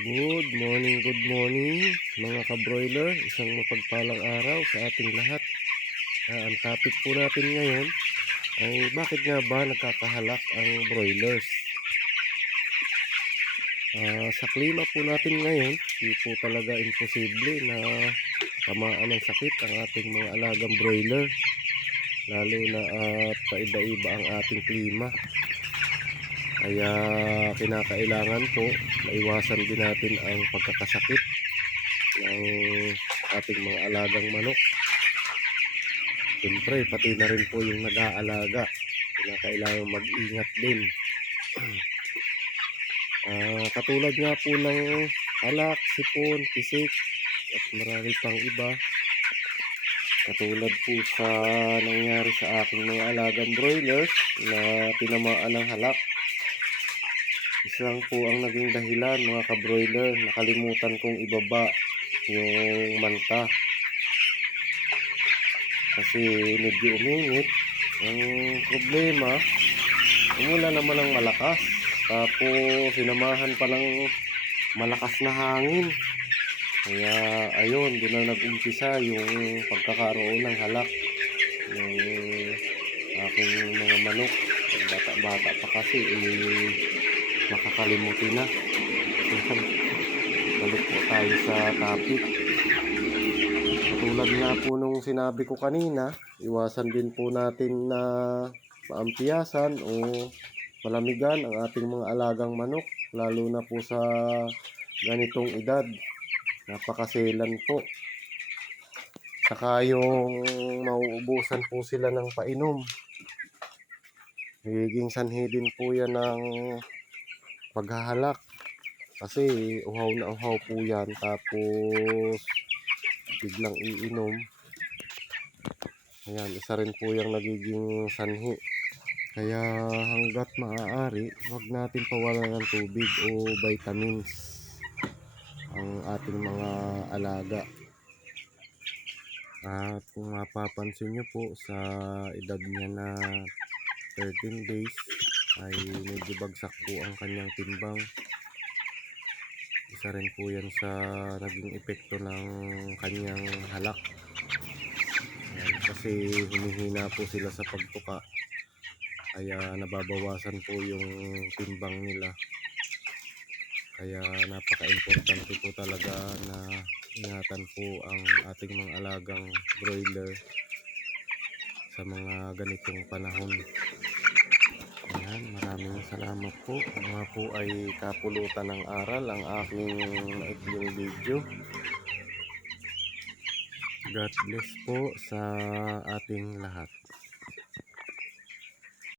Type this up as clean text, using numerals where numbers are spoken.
Good morning mga ka-broiler. Isang mapagpalang araw sa ating lahat. Ang topic po natin ngayon ay bakit nga ba nagkakahalak ang broilers? Sa klima po natin ngayon, di po talaga imposible na tamaan ng sakit ang ating mga alagang broiler. Lalo na at paiba-iba ang ating klima. Kaya kinakailangan po maiwasan din natin ang pagkakasakit ng ating mga alagang manok. Siyempre pati na rin po yung nag-aalaga, kinakailangan mag-ingat din. Katulad nga po ng alak, sipon, pisik at marami pang iba. Katulad po sa nangyari sa aking mga alagang broilers na tinamaan ng halak. Isang po ang naging dahilan mga ka-broiler, nakalimutan kong ibaba yung manta kasi medyo umingit. Ang problema, umula naman ng malakas, tapos sinamahan pa ng malakas na hangin. Kaya ayun, doon na nag-umpisa yung pagkakaroon ng halak ng aking mga manok. Bata-bata pa kasi makakalimutin na. Balik po tayo sa topic. Katulad nga po nung sinabi ko kanina, iwasan din po natin na maampiyasan o malamigan ang ating mga alagang manok, lalo na po sa ganitong edad. Napakaselan po. Saka yung mauubusan po sila ng painom, higing sanhi din po yan ng paghahalak kasi uhaw na uhaw po yan, tapos biglang iinom. Ayan, isa rin po yung nagiging sanhi. Kaya hanggat maaari, huwag natin pawalan ng tubig o vitamins ang ating mga alaga. At kung mapapansin nyo po, sa edad niya na 13 days ay medyo bagsak po ang kanyang timbang. Isa rin po yan sa naging epekto ng kanyang halak. Ayan, kasi humihina po sila sa pagtuka, kaya nababawasan po yung timbang nila. Kaya napaka-importante po talaga na ingatan po ang ating mga alagang broiler sa mga ganitong panahon. Ayan, maraming salamat po. Mga po ay kapulutan ng aral ang aking maikling video. God bless po sa ating lahat.